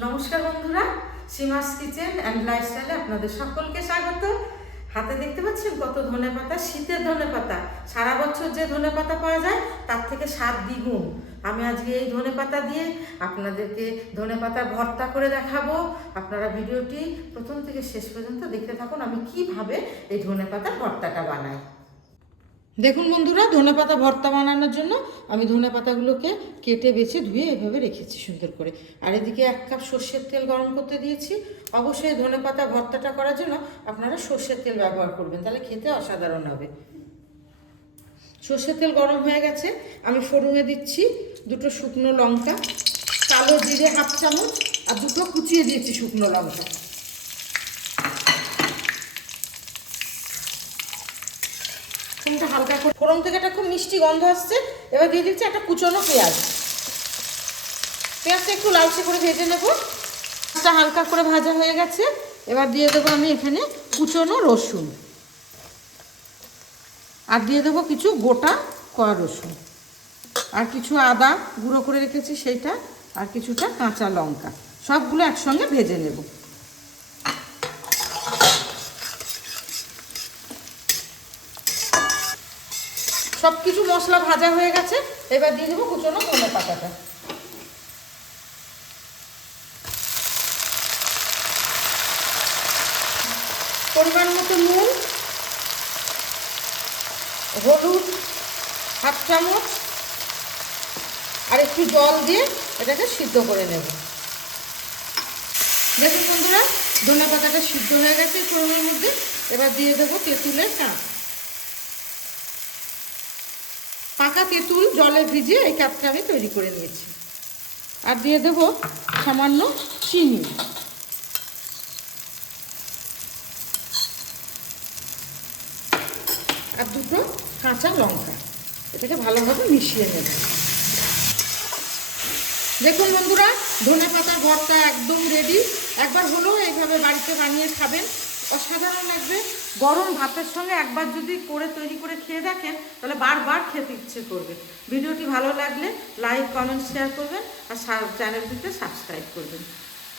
নমস্কার বন্ধুরা, সীমাস kitchen and লাইফস্টাইলে আপনাদের সকলকে স্বাগত। হাতে দেখতে পাচ্ছেন কত ধনেপাতা, শীতের ধনেপাতা। সারা বছর যে ধনেপাতা পাওয়া যায় তার থেকে স্বাদ দ্বিগুণ। আমি আজকে এই ধনেপাতা দিয়ে আপনাদেরকে ধনেপাতা ভর্তা করে দেখাবো। আপনারা ভিডিওটি প্রথম থেকে শেষ পর্যন্ত দেখতে থাকুন আমি কিভাবে এই ধনেপাতার ভর্তাটা বানাই। দেখুন বন্ধুরা, ধনেপাতা ভর্তা বানানোর জন্য আমি ধনেপাতাগুলোকে কেটে বেছে ধুয়ে এভাবে রেখেছি সুন্দর করে। আর এদিকে 1 কাপ সর্ষের তেল গরম করতে দিয়েছি। অবশ্যই ধনেপাতা ভর্তাটা করার জন্য আপনারা সর্ষের তেল ব্যবহার করবেন, তাহলে খেতে অসাধারণ হবে। সর্ষের তেল গরম হয়ে গেছে, আমি ফোড়নে দিচ্ছি 2টো শুকনো লঙ্কা, কালো জিরে 1/2 চামচ আর 2টো কুচিয়ে দিয়েছি শুকনো লঙ্কা। ফোড়নটা হালকা করে, ফোড়ন থেকে একটা খুব মিষ্টি গন্ধ আসছে। এবার দিয়ে দিচ্ছি একটা কুচনো পেঁয়াজ। পেঁয়াজটা একটু লালচে করে ভেজে নেব। পেঁয়াজটা হালকা করে ভাজা হয়ে গেছে, এবার দিয়ে দেবো আমি এখানে কুচনো রসুন, আর দিয়ে দেবো কিছু গোটা কড়া রসুন, আর কিছু আদা গুঁড়ো করে রেখেছি সেইটা, আর কিছুটা কাঁচা লঙ্কা। সবগুলো একসঙ্গে ভেজে নেব। সব কিছু মশলা ভাজা হয়ে গেছে, এবার দিয়ে দেবো কুচনো ধনেপাতাটা। পরিমাণ মতো নুন, হলুদ 1/2 চামচ, আর একটু জল দিয়ে এটাকে সিদ্ধ করে নেব। দেখুন বন্ধুরা, ধনেপাতাটা সিদ্ধ হয়ে গেছে ফোড়নের মধ্যে। এবার দিয়ে দেবো তেঁতুলের কাপ। পাকা তেঁতুল জলে ভিজিয়ে এই কাপটা আমি তৈরি করে নিয়েছি। আর দিয়ে দেবো সামান্য চিনি, আর 2টো কাঁচা লঙ্কা। এটাকে ভালোভাবে মিশিয়ে নেব। দেখুন বন্ধুরা, ধনেপাতার ভর্তা একদম রেডি। একবার হলেও এইভাবে বাড়িতে বানিয়ে খাবেন, অসাধারণ লাগবে। গরম ভাতের সঙ্গে একবার যদি করে তৈরি করে খেয়ে দেখেন তাহলে বারবার খেতে ইচ্ছে করবে। ভিডিওটি ভালো লাগলে লাইক, কমেন্ট, শেয়ার করবেন, আর চ্যানেলটিতে সাবস্ক্রাইব করবেন।